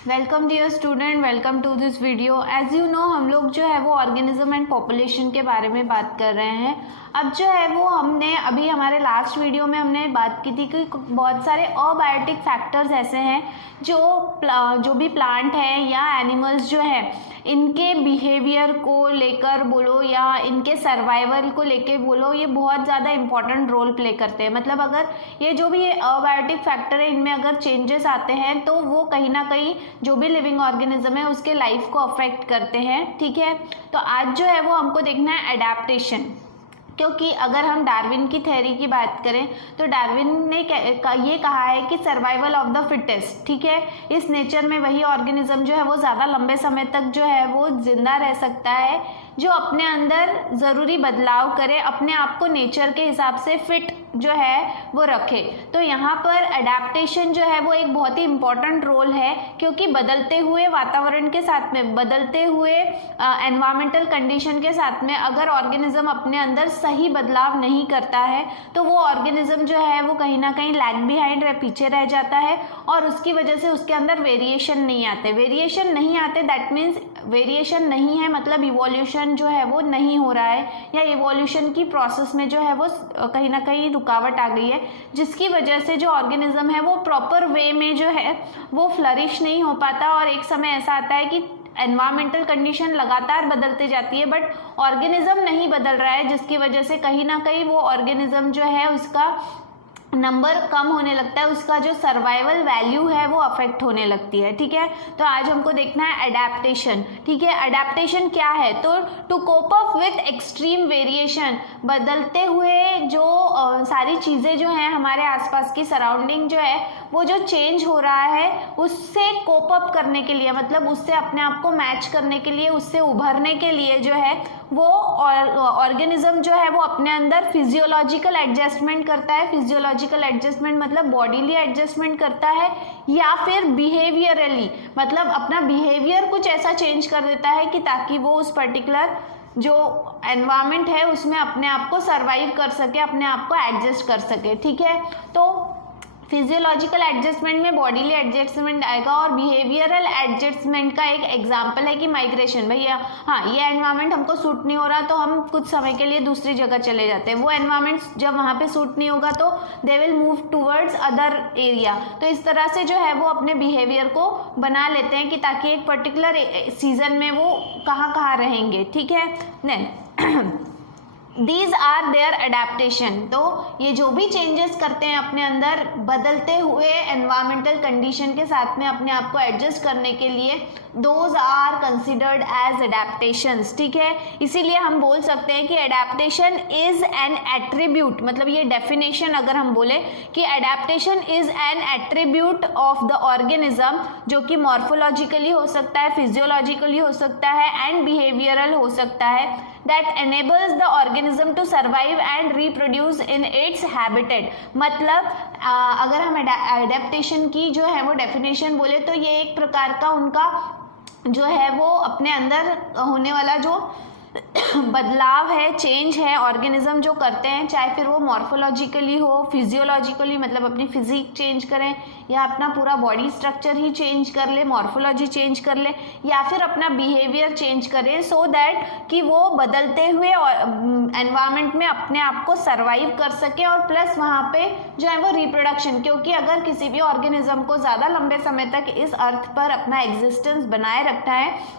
Welcome dear student, welcome to this video. As you know हम लोग जो है वो ऑर्गेनिज्म एंड पॉपुलेशन के बारे में बात कर रहे हैं। अब जो है वो हमने अभी हमारे लास्ट वीडियो में हमने बात की थी कि बहुत सारे अबायोटिक फैक्टर्स ऐसे हैं जो भी प्लांट है या एनिमल्स जो है इनके बिहेवियर को लेकर बोलो या इनके सर्वाइवल को लेकर बोलो, ये बहुत ज़्यादा इंपॉर्टेंट रोल प्ले करते हैं। मतलब अगर ये जो भी अबायोटिक फैक्टर है इनमें अगर चेंजेस आते हैं तो वो कहीं ना कहीं जो भी लिविंग ऑर्गेनिज्म है उसके लाइफ को अफेक्ट करते हैं। ठीक है, तो आज जो है वो हमको देखना है एडेप्टेशन। क्योंकि अगर हम डार्विन की थ्योरी की बात करें तो डार्विन ने ये कहा है कि सर्वाइवल ऑफ द फिटेस्ट। ठीक है, इस नेचर में वही ऑर्गेनिज्म जो है वो ज़्यादा लंबे समय तक जो है वो जिंदा रह सकता है जो अपने अंदर ज़रूरी बदलाव करे, अपने आप को नेचर के हिसाब से फिट जो है वो रखे। तो यहाँ पर अडेप्टेशन जो है वो एक बहुत ही इम्पॉर्टेंट रोल है, क्योंकि बदलते हुए वातावरण के साथ में, बदलते हुए एनवायरमेंटल कंडीशन के साथ में अगर ऑर्गेनिज्म अपने अंदर सही बदलाव नहीं करता है तो वो ऑर्गेनिज्म जो है वो कहीं ना कहीं लैग बिहाइंड पीछे रह जाता है और उसकी वजह से उसके अंदर वेरिएशन नहीं आते। वेरिएशन नहीं आते दैट मीन्स वेरिएशन नहीं है, मतलब इवोल्यूशन जो है वो नहीं हो रहा है या इवोल्यूशन की प्रोसेस में जो है वो कहीं ना कहीं रुकावट आ गई है, जिसकी वजह से जो ऑर्गेनिज्म है वो प्रॉपर वे में जो है वो फ्लरिश नहीं हो पाता। और एक समय ऐसा आता है कि एनवायरमेंटल कंडीशन लगातार बदलती जाती है बट ऑर्गेनिज्म नहीं बदल रहा है, जिसकी वजह से कहीं ना कहीं वो ऑर्गेनिज्म जो है उसका नंबर कम होने लगता है, उसका जो सर्वाइवल वैल्यू है वो अफेक्ट होने लगती है। ठीक है, तो आज हमको देखना है अडेप्टेशन। ठीक है, अडेप्टेशन क्या है? तो to cope up with extreme variation, बदलते हुए जो सारी चीज़ें जो हैं हमारे आसपास की सराउंडिंग जो है वो जो चेंज हो रहा है उससे कोप अप करने के लिए, मतलब उससे अपने आप को मैच करने के लिए, उससे उभरने के लिए जो है वो ऑर्गेनिज्म जो है वो अपने अंदर फिजियोलॉजिकल एडजस्टमेंट करता है। फिजियोलॉजिकल एडजस्टमेंट मतलब बॉडीली एडजस्टमेंट करता है या फिर बिहेवियरली, मतलब अपना बिहेवियर कुछ ऐसा चेंज कर देता है कि ताकि वो उस पर्टिकुलर जो एनवायरनमेंट है उसमें अपने आप को सर्वाइव कर सके, अपने आप को एडजस्ट कर सके। ठीक है, तो फिजियोलॉजिकल एडजस्टमेंट में बॉडीली एडजस्टमेंट आएगा और बिहेवियरल एडजस्टमेंट का एक एग्जांपल है कि माइग्रेशन। भैया हाँ, ये एनवायरनमेंट हमको सूट नहीं हो रहा तो हम कुछ समय के लिए दूसरी जगह चले जाते हैं। वो एनवायरनमेंट जब वहाँ पे सूट नहीं होगा तो they will move towards other area. तो इस तरह से जो है वो अपने बिहेवियर को बना लेते हैं कि ताकि एक पर्टिकुलर सीजन में वो कहाँ कहाँ रहेंगे। ठीक है, then These are their adaptation। तो ये जो भी चेंजेस करते हैं अपने अंदर बदलते हुए एनवायरमेंटल कंडीशन के साथ में अपने आप को एडजस्ट करने के लिए, those are considered as adaptations. ठीक है, इसीलिए हम बोल सकते हैं कि एडेप्टेशन इज एन एट्रीब्यूट, मतलब ये डेफिनेशन अगर हम बोले कि adaptation is an attribute of the organism, जो कि मॉर्फोलॉजिकली हो सकता है, फिजियोलॉजिकली हो सकता है एंड बिहेवियरल हो सकता है, that enables the organism to survive and reproduce in its habitat। मतलब अगर हम एडेप्टेशन की जो है वो डेफिनेशन बोले तो ये एक प्रकार का उनका जो है वो अपने अंदर होने वाला जो बदलाव है, चेंज है ऑर्गेनिज्म जो करते हैं, चाहे फिर वो मॉर्फोलॉजिकली हो, फिजियोलॉजिकली मतलब अपनी फिजिक चेंज करें या अपना पूरा बॉडी स्ट्रक्चर ही चेंज कर ले, मॉर्फोलॉजी चेंज कर ले या फिर अपना बिहेवियर चेंज करें, सो दैट कि वो बदलते हुए एनवायरनमेंट में अपने आप को सर्वाइव कर सके और प्लस वहाँ पे जो है वो रिप्रोडक्शन, क्योंकि अगर किसी भी ऑर्गेनिज्म को ज़्यादा लंबे समय तक इस अर्थ पर अपना एग्जिस्टेंस बनाए रखना है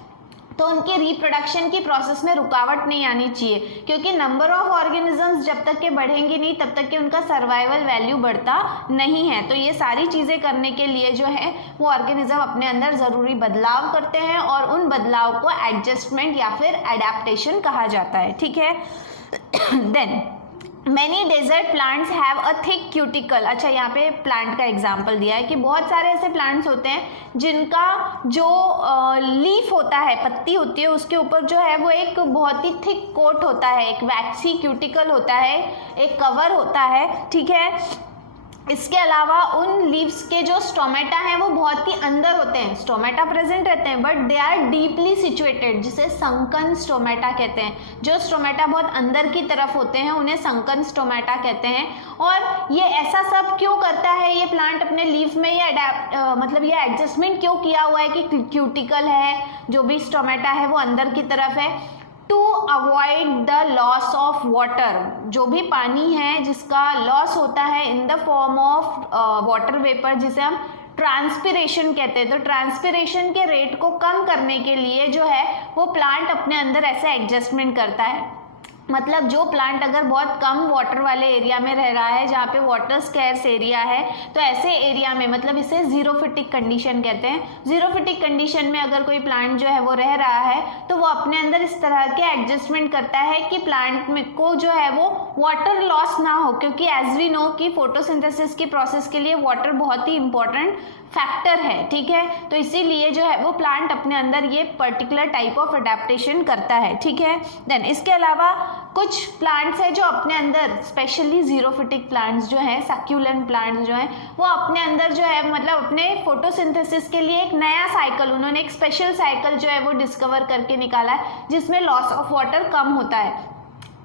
तो उनके रिप्रोडक्शन की प्रोसेस में रुकावट नहीं आनी चाहिए, क्योंकि नंबर ऑफ ऑर्गेनिजम्स जब तक के बढ़ेंगे नहीं तब तक के उनका सर्वाइवल वैल्यू बढ़ता नहीं है। तो ये सारी चीज़ें करने के लिए जो है वो ऑर्गेनिज्म अपने अंदर ज़रूरी बदलाव करते हैं और उन बदलाव को एडजस्टमेंट या फिर एडेप्टेशन कहा जाता है। ठीक है, then many desert plants have a thick cuticle. अच्छा, यहाँ पे प्लांट का एग्जाम्पल दिया है कि बहुत सारे ऐसे प्लांट्स होते हैं जिनका जो लीफ होता है, पत्ती होती है, उसके ऊपर जो है वो एक बहुत ही थिक कोट होता है, एक वैक्सी क्यूटिकल होता है, एक कवर होता है। ठीक है, इसके अलावा उन लीव्स के जो स्टोमेटा हैं वो बहुत ही अंदर होते हैं, स्टोमेटा प्रेजेंट रहते हैं but they are deeply situated, जिसे संकन स्टोमेटा कहते हैं। जो स्टोमेटा बहुत अंदर की तरफ होते हैं उन्हें संकन स्टोमेटा कहते हैं। और ये ऐसा सब क्यों करता है ये प्लांट अपने लीफ में, ये मतलब ये एडजस्टमेंट क्यों किया हुआ है कि क्यूटिकल है, जो भी स्टोमेटा है वो अंदर की तरफ है, to avoid the loss of water. जो भी पानी है जिसका लॉस होता है in the form of water vapour, जिसे हम ट्रांसपिरेशन कहते हैं, तो ट्रांसपिरेशन के रेट को कम करने के लिए जो है वो प्लांट अपने अंदर ऐसे एडजस्टमेंट करता है। मतलब जो प्लांट अगर बहुत कम वाटर वाले एरिया में रह रहा है, जहाँ पे वाटर स्कैर्स एरिया है, तो ऐसे एरिया में, मतलब इसे जीरोफिटिक कंडीशन कहते हैं, जीरोफिटिक कंडीशन में अगर कोई प्लांट जो है वो रह रहा है तो वो अपने अंदर इस तरह के एडजस्टमेंट करता है कि प्लांट में को जो है वो वाटर लॉस ना हो, क्योंकि एज वी नो कि फोटोसिंथेसिस की प्रोसेस के लिए वाटर बहुत ही इंपॉर्टेंट फैक्टर है, ठीक है। तो इसीलिए जो है वो प्लांट अपने अंदर ये पर्टिकुलर टाइप ऑफ अडेप्टेशन करता है, ठीक है। देन इसके अलावा कुछ प्लांट्स हैं जो अपने अंदर, स्पेशली जीरोफिटिक प्लांट्स जो हैं, सक्यूलेंट प्लांट्स जो हैं, वो अपने अंदर जो है मतलब अपने फोटोसिंथेसिस के लिए एक नया साइकिल, उन्होंने एक स्पेशल साइकिल जो है वो डिस्कवर करके निकाला है जिसमें लॉस ऑफ वाटर कम होता है।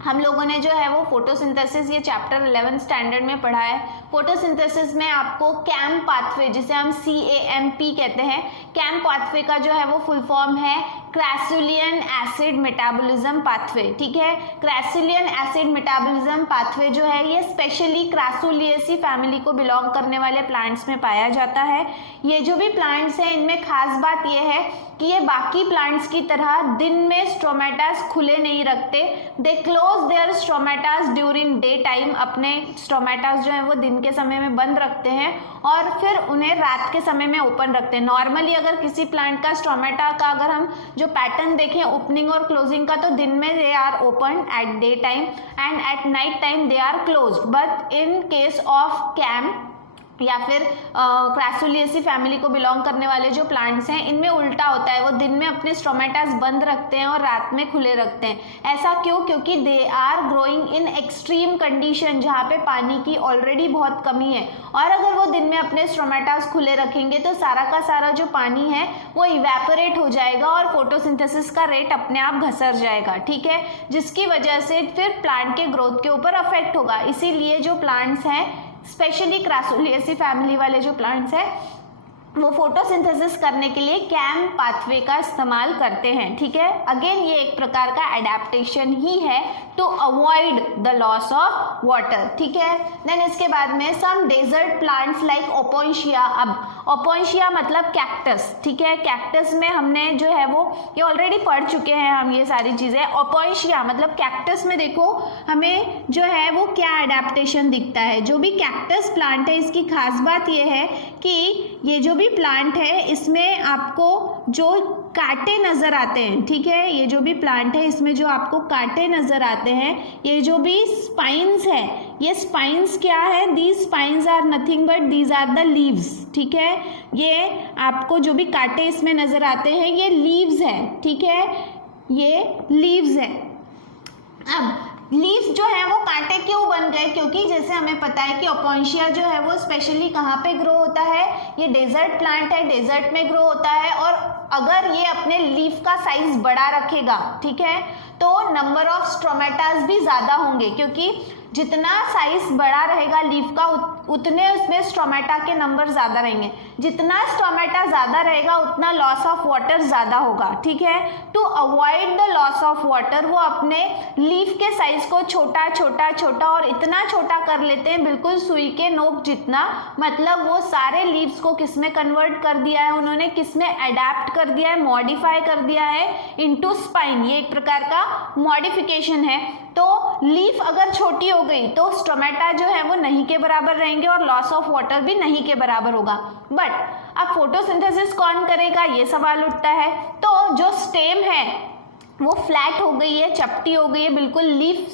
हम लोगों ने जो है वो फोटोसिंथेसिस ये चैप्टर 11 स्टैंडर्ड में पढ़ा है। फोटोसिंथेसिस में आपको कैम पाथवे, जिसे हम CAMP कहते हैं, कैम पाथवे का जो है वो फुल फॉर्म है क्रैसुलियन एसिड मेटाबॉलिज्म पाथवे, ठीक है। क्रैसुलियन एसिड मेटाबॉलिज्म पाथवे जो है ये स्पेशली क्रासुलिएसी फैमिली को बिलोंग करने वाले प्लांट्स में पाया जाता है। ये जो भी प्लांट्स हैं इनमें खास बात ये है कि ये बाकी प्लांट्स की तरह दिन में स्टोमेटास खुले नहीं रखते, they close their stomatas during day time, अपने स्टोमेटास जो है वो दिन के समय में बंद रखते हैं और फिर उन्हें रात के समय में ओपन रखते हैं। नॉर्मली अगर किसी प्लांट का स्टोमेटा का अगर हम जो पैटर्न देखें ओपनिंग और क्लोजिंग का, तो दिन में they are open at day time and at night time they are closed, but in case of CAM या फिर क्रासुलिएसी फैमिली को बिलोंग करने वाले जो प्लांट्स हैं इनमें उल्टा होता है, वो दिन में अपने स्टोमेटास बंद रखते हैं और रात में खुले रखते हैं। ऐसा क्यों? क्योंकि they are growing in extreme condition, जहाँ पे पानी की ऑलरेडी बहुत कमी है, और अगर वो दिन में अपने स्टोमेटास खुले रखेंगे तो सारा का सारा जो पानी है वो इवेपोरेट हो जाएगा और फोटोसिंथेसिस का रेट अपने आप घसर जाएगा, ठीक है, जिसकी वजह से फिर प्लांट के ग्रोथ के ऊपर अफेक्ट होगा। इसीलिए जो प्लांट्स हैं स्पेशली क्रासुलिएसी फैमिली वाले जो प्लांट्स हैं वो फोटोसिंथेसिस करने के लिए कैम पाथवे का इस्तेमाल करते हैं, ठीक है। अगेन ये एक प्रकार का एडेप्टेशन ही है to avoid the loss of water, ठीक है। देन इसके बाद में सम डेजर्ट प्लांट्स लाइक ओपोइशिया, अब ओपोइशिया मतलब कैक्टस, ठीक है। कैक्टस में हमने जो है वो ये ऑलरेडी पढ़ चुके हैं हम ये सारी चीज़ें। ओपोइशिया मतलब कैक्टस में देखो हमें जो है वो क्या एडेप्टेशन दिखता है। जो भी कैक्टस प्लांट है इसकी खास बात ये है कि ये जो भी प्लांट है इसमें आपको जो कांटे नजर आते हैं, ठीक है, ये जो भी प्लांट है इसमें जो आपको कांटे नजर आते हैं, ये जो भी स्पाइन्स है, ये स्पाइन्स क्या है? These spines are nothing but these are the leaves, ठीक है। ये आपको जो भी कांटे इसमें नजर आते हैं ये लीव्स है, ठीक है, ये लीव्स है। अब लीव्स जो है वो कांटे क्यों बन गए? क्योंकि जैसे हमें पता है कि ओपोइशिया जो है वो स्पेशली कहाँ पे ग्रो होता है, ये डेजर्ट प्लांट है, डेजर्ट में ग्रो होता है, और अगर ये अपने लीफ का साइज बड़ा रखेगा, ठीक है, तो नंबर ऑफ स्ट्रोमेटास भी ज़्यादा होंगे, क्योंकि जितना साइज बड़ा रहेगा लीफ का उतने उसमें स्टोमेटा के नंबर ज़्यादा रहेंगे। जितना स्टोमेटा ज़्यादा रहेगा उतना लॉस ऑफ वाटर ज़्यादा होगा, ठीक है। To avoid the loss of water वो अपने लीफ के साइज को छोटा छोटा छोटा और इतना छोटा कर लेते हैं बिल्कुल सुई के नोक जितना, मतलब वो सारे लीव्स को किस में कन्वर्ट कर दिया है उन्होंने, किस में अडेप्ट कर दिया है, मॉडिफाई कर दिया है इनटू स्पाइन। ये एक प्रकार का मॉडिफिकेशन है। तो लीफ अगर छोटी हो गई तो स्टोमेटा जो है वो नहीं के बराबर रहेंगे और लॉस ऑफ वाटर भी नहीं के बराबर होगा। बट अब फोटोसिंथेसिस कौन करेगा ये सवाल उठता है। तो जो स्टेम है वो फ्लैट हो गई है, चपटी हो गई है बिल्कुल लीफ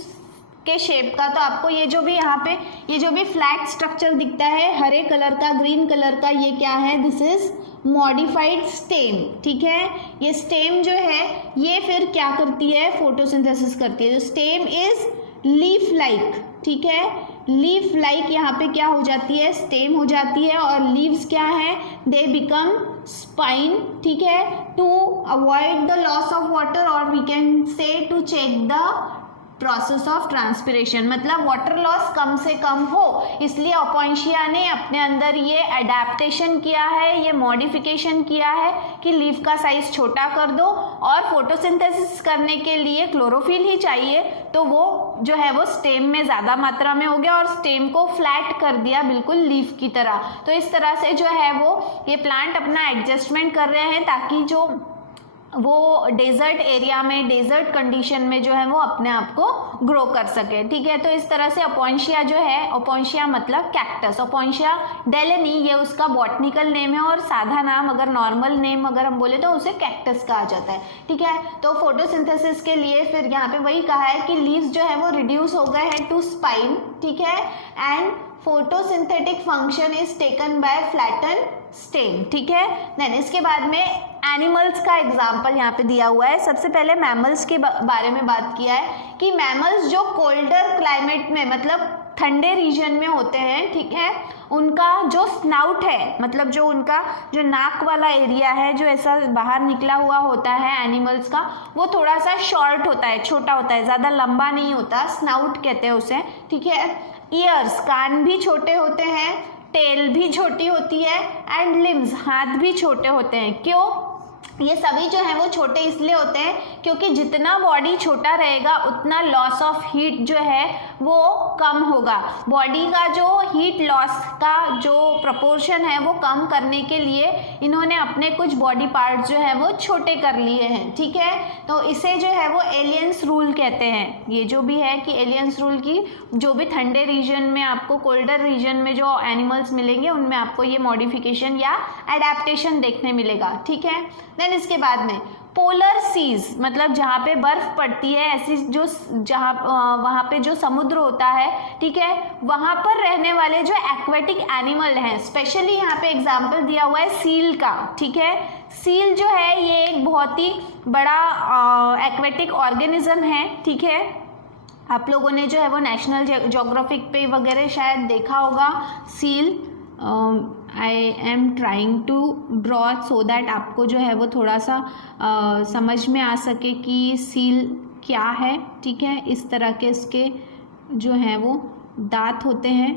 के शेप का। तो आपको ये जो भी यहाँ पे ये जो भी फ्लैट स्ट्रक्चर दिखता है हरे कलर का, ग्रीन कलर का, ये क्या है? दिस इज मॉडिफाइड स्टेम, ठीक है। ये स्टेम जो है ये फिर क्या करती है? फोटोसिंथेसिस करती है। स्टेम इज लीफ लाइक, ठीक है, लीफ लाइक यहाँ पे क्या हो जाती है, स्टेम हो जाती है, और लीव्स क्या है, दे बिकम स्पाइन, ठीक है, to avoid the loss of water, और we can say to check the process of transpiration, मतलब वाटर लॉस कम से कम हो, इसलिए ओपोइंशिया ने अपने अंदर ये अडेप्टेशन किया है, ये मॉडिफिकेशन किया है कि लीफ का साइज छोटा कर दो, और फोटोसिंथेसिस करने के लिए क्लोरोफिल ही चाहिए, तो वो जो है वो स्टेम में ज़्यादा मात्रा में हो गया और स्टेम को फ्लैट कर दिया बिल्कुल लीफ की तरह। तो इस तरह से जो है वो ये प्लांट अपना एडजस्टमेंट कर रहे हैं ताकि जो वो डेजर्ट एरिया में, डेजर्ट कंडीशन में जो है वो अपने आप को ग्रो कर सके, ठीक है। तो इस तरह से ओपोइंशिया जो है, ओपोइंशिया मतलब कैक्टस, ओपोइंशिया डेलेनी ये उसका बॉटनिकल नेम है, और साधा नाम अगर नॉर्मल नेम अगर हम बोले तो उसे कैक्टस कहा जाता है, ठीक है। तो फोटोसिंथेसिस के लिए फिर यहाँ पे वही कहा है कि लीव्स जो है वो रिड्यूस हो गए हैं टू स्पाइन, ठीक है, and photosynthetic function is taken by flatten stem, ठीक है। देन इसके बाद में एनिमल्स का एग्जाम्पल यहाँ पे दिया हुआ है। सबसे पहले मैमल्स के बारे में बात किया है कि मैमल्स जो कोल्डर क्लाइमेट में, मतलब ठंडे रीजन में होते हैं, ठीक है, उनका जो स्नाउट है, मतलब जो उनका जो नाक वाला एरिया है जो ऐसा बाहर निकला हुआ होता है एनिमल्स का, वो थोड़ा सा शॉर्ट होता है, छोटा होता है, ज़्यादा लंबा नहीं होता, स्नाउट कहते हैं उसे, ठीक है। ईयर्स, कान भी छोटे होते हैं, टेल भी छोटी होती है, एंड लिम्स, हाथ भी छोटे होते हैं। क्यों? ये सभी जो है वो छोटे इसलिए होते हैं क्योंकि जितना बॉडी छोटा रहेगा उतना लॉस ऑफ हीट जो है वो कम होगा। बॉडी का जो हीट लॉस का जो प्रपोर्शन है वो कम करने के लिए इन्होंने अपने कुछ बॉडी पार्ट्स जो है वो छोटे कर लिए हैं, ठीक है। तो इसे जो है वो एलियंस रूल कहते हैं। ये जो भी है कि एलियंस रूल की जो भी ठंडे रीजन में आपको, कोल्डर रीजन में जो एनिमल्स मिलेंगे उनमें आपको ये मॉडिफिकेशन या एडेप्टेशन देखने मिलेगा, ठीक है। देन इसके बाद में पोलर सीज, मतलब जहाँ पे बर्फ पड़ती है, ऐसी जो जहाँ वहाँ पे जो समुद्र होता है, ठीक है, वहाँ पर रहने वाले जो एक्वेटिक एनिमल हैं, स्पेशली यहाँ पे एग्जाम्पल दिया हुआ है सील का, ठीक है। सील जो है ये एक बहुत ही बड़ा एक्वेटिक ऑर्गेनिज्म है, ठीक है। आप लोगों ने जो है वो नेशनल ज्योग्राफिक पे वगैरह शायद देखा होगा seal. I am trying to draw so that आपको जो है वो थोड़ा सा समझ में आ सके कि सील क्या है, ठीक है। इस तरह के इसके जो हैं वो दांत होते हैं,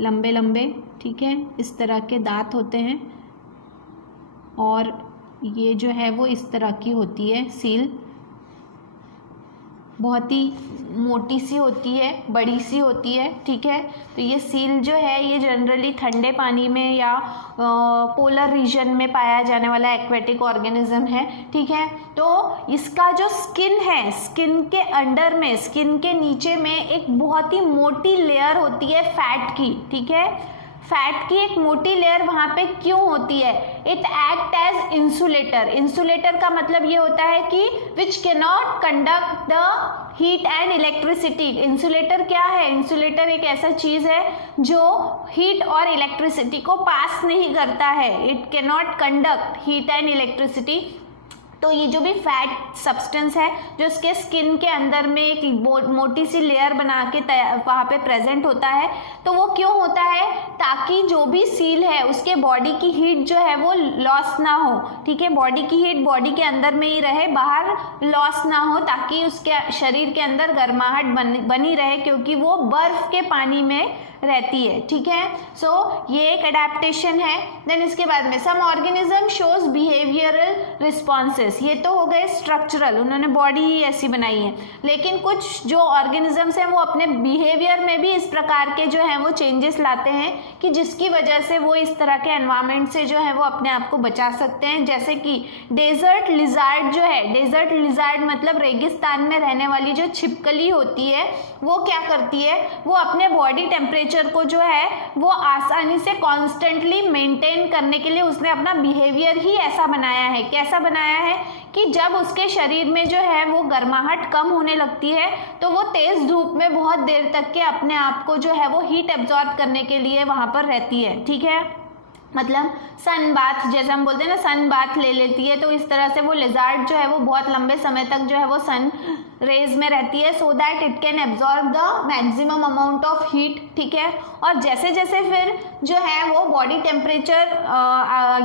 लंबे लंबे, ठीक है, इस तरह के दांत होते हैं, और ये जो है वो इस तरह की होती है सील, बहुत ही मोटी सी होती है, बड़ी सी होती है, ठीक है। तो ये सील जो है ये जनरली ठंडे पानी में या पोलर रीजन में पाया जाने वाला एक्वेटिक ऑर्गेनिज्म है, ठीक है। तो इसका जो स्किन है, स्किन के अंडर में, स्किन के नीचे में एक बहुत ही मोटी लेयर होती है फैट की, ठीक है। फैट की एक मोटी लेयर वहाँ पे क्यों होती है? It act as insulator. Insulator का मतलब ये होता है कि which cannot conduct the heat and electricity. Insulator क्या है? इंसुलेटर एक ऐसा चीज है जो हीट और इलेक्ट्रिसिटी को पास नहीं करता है। It cannot conduct heat and electricity. तो ये जो भी फैट सब्सटेंस है जो इसके स्किन के अंदर में एक मोटी सी लेयर बना के वहाँ पे प्रेजेंट होता है, तो वो क्यों होता है? ताकि जो भी सील है उसके बॉडी की हीट जो है वो लॉस ना हो, ठीक है। बॉडी की हीट बॉडी के अंदर में ही रहे, बाहर लॉस ना हो, ताकि उसके शरीर के अंदर गर्माहट बनी रहे, क्योंकि वो बर्फ के पानी में रहती है, ठीक है। सो ये एक अडेप्टेशन है। देन इसके बाद में some organism shows behavioural responses. ये तो हो गए स्ट्रक्चरल, उन्होंने बॉडी ही ऐसी बनाई है। लेकिन कुछ जो ऑर्गेनिजम्स हैं वो अपने बिहेवियर में भी इस प्रकार के जो हैं वो चेंजेस लाते हैं कि जिसकी वजह से वो इस तरह के एनवायरनमेंट से जो है वो अपने आप को बचा सकते हैं। जैसे कि डेजर्ट लिजार्ड जो है, डेजर्ट लिजार्ड मतलब रेगिस्तान में रहने वाली जो छिपकली होती है, वो क्या करती है? वो अपने बॉडी टेम्परेचर को जो है वो आसानी से कॉन्स्टेंटली मेंटेन करने के लिए उसने अपना बिहेवियर ही ऐसा बनाया है। कैसा बनाया है कि जब उसके शरीर में जो है वो गर्माहट कम होने लगती है तो वो तेज धूप में बहुत देर तक के अपने आप को जो है वो हीट एब्जॉर्ब करने के लिए वहां पर रहती है, ठीक है। मतलब सन बाथ, जैसे हम बोलते हैं ना, सन बाथ ले लेती है। तो इस तरह से वो लिजार्ड जो है वो बहुत लंबे समय तक जो है वो सन रेज में रहती है so that it can absorb the maximum amount of heat, ठीक है। और जैसे जैसे फिर जो है वो बॉडी टेम्परेचर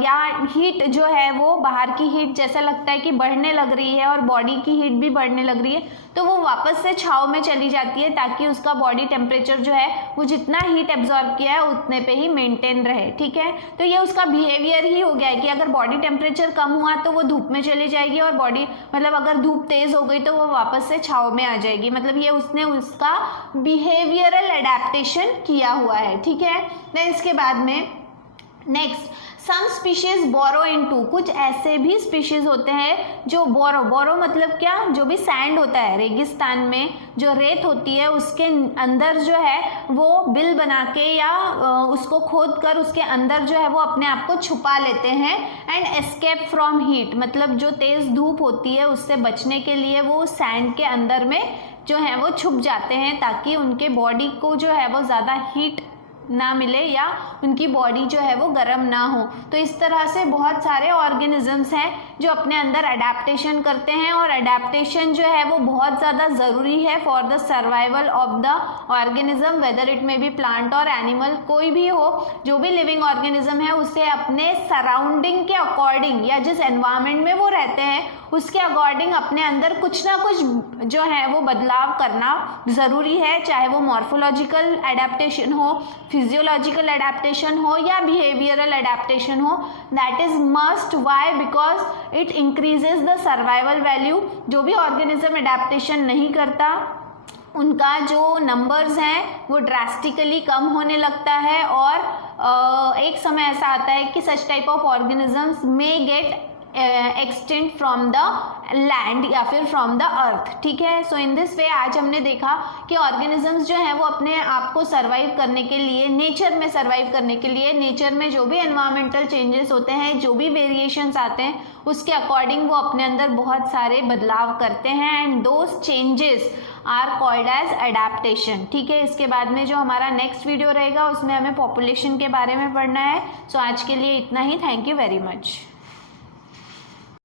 या हीट जो है वो बाहर की हीट जैसा लगता है कि बढ़ने लग रही है और बॉडी की हीट भी बढ़ने लग रही है, तो वो वापस से छांव में चली जाती है ताकि उसका बॉडी टेम्परेचर जो है वो जितना हीट एब्जॉर्ब किया है उतने पे ही मेंटेन रहे, ठीक है। तो ये उसका बिहेवियर ही हो गया है कि अगर बॉडी टेम्परेचर कम हुआ तो वो धूप में चली जाएगी और बॉडी मतलब अगर धूप तेज हो गई तो वो वापस से छांव में आ जाएगी। मतलब ये उसने उसका बिहेवियरल एडेप्टेशन किया हुआ है, ठीक है। देन इसके बाद में नेक्स्ट, सम स्पीशीज बोरो इनटू, कुछ ऐसे भी स्पीशीज होते हैं जो बोरो मतलब क्या, जो भी सैंड होता है रेगिस्तान में जो रेत होती है उसके अंदर जो है वो बिल बना के या उसको खोद कर उसके अंदर जो है वो अपने आप को छुपा लेते हैं एंड एस्केप फ्रॉम हीट, मतलब जो तेज धूप होती है उससे बचने के लिए वो सैंड के अंदर में जो है वो छुप जाते हैं ताकि उनके बॉडी को जो है वो ज़्यादा हीट ना मिले या उनकी बॉडी जो है वो गर्म ना हो। तो इस तरह से बहुत सारे ऑर्गेनिजम्स हैं जो अपने अंदर अडेप्टेशन करते हैं और अडेप्टेशन जो है वो बहुत ज़्यादा ज़रूरी है for the survival of the organism, whether it may be plant और एनिमल, कोई भी हो, जो भी लिविंग ऑर्गेनिज्म है उसे अपने सराउंडिंग के अकॉर्डिंग या जिस एनवायरनमेंट में वो रहते हैं उसके अकॉर्डिंग अपने अंदर कुछ ना कुछ जो है वो बदलाव करना ज़रूरी है, चाहे वो मॉर्फोलॉजिकल एडेप्टेशन हो, फिजियोलॉजिकल एडेप्टेशन हो या बिहेवियरल एडेप्टेशन हो। That is must, why, because it increases the survival value. जो भी ऑर्गेनिज्म एडेप्टेशन नहीं करता उनका जो नंबर्स हैं वो ड्रास्टिकली कम होने लगता है और एक समय ऐसा आता है कि such type of organisms may gate extent from the land या फिर फ्रॉम द अर्थ, ठीक है। सो इन दिस वे आज हमने देखा कि ऑर्गेनिजम्स जो हैं वो अपने आप को सर्वाइव करने के लिए, नेचर में सर्वाइव करने के लिए, नेचर में जो भी एनवायरमेंटल चेंजेस होते हैं, जो भी वेरिएशंस आते हैं उसके अकॉर्डिंग वो अपने अंदर बहुत सारे बदलाव करते हैं and those changes are called as adaptation, ठीक है। इसके बाद में जो हमारा नेक्स्ट वीडियो रहेगा उसमें हमें पॉपुलेशन के बारे में पढ़ना है। सो आज के लिए इतना ही, थैंक यू वेरी मच।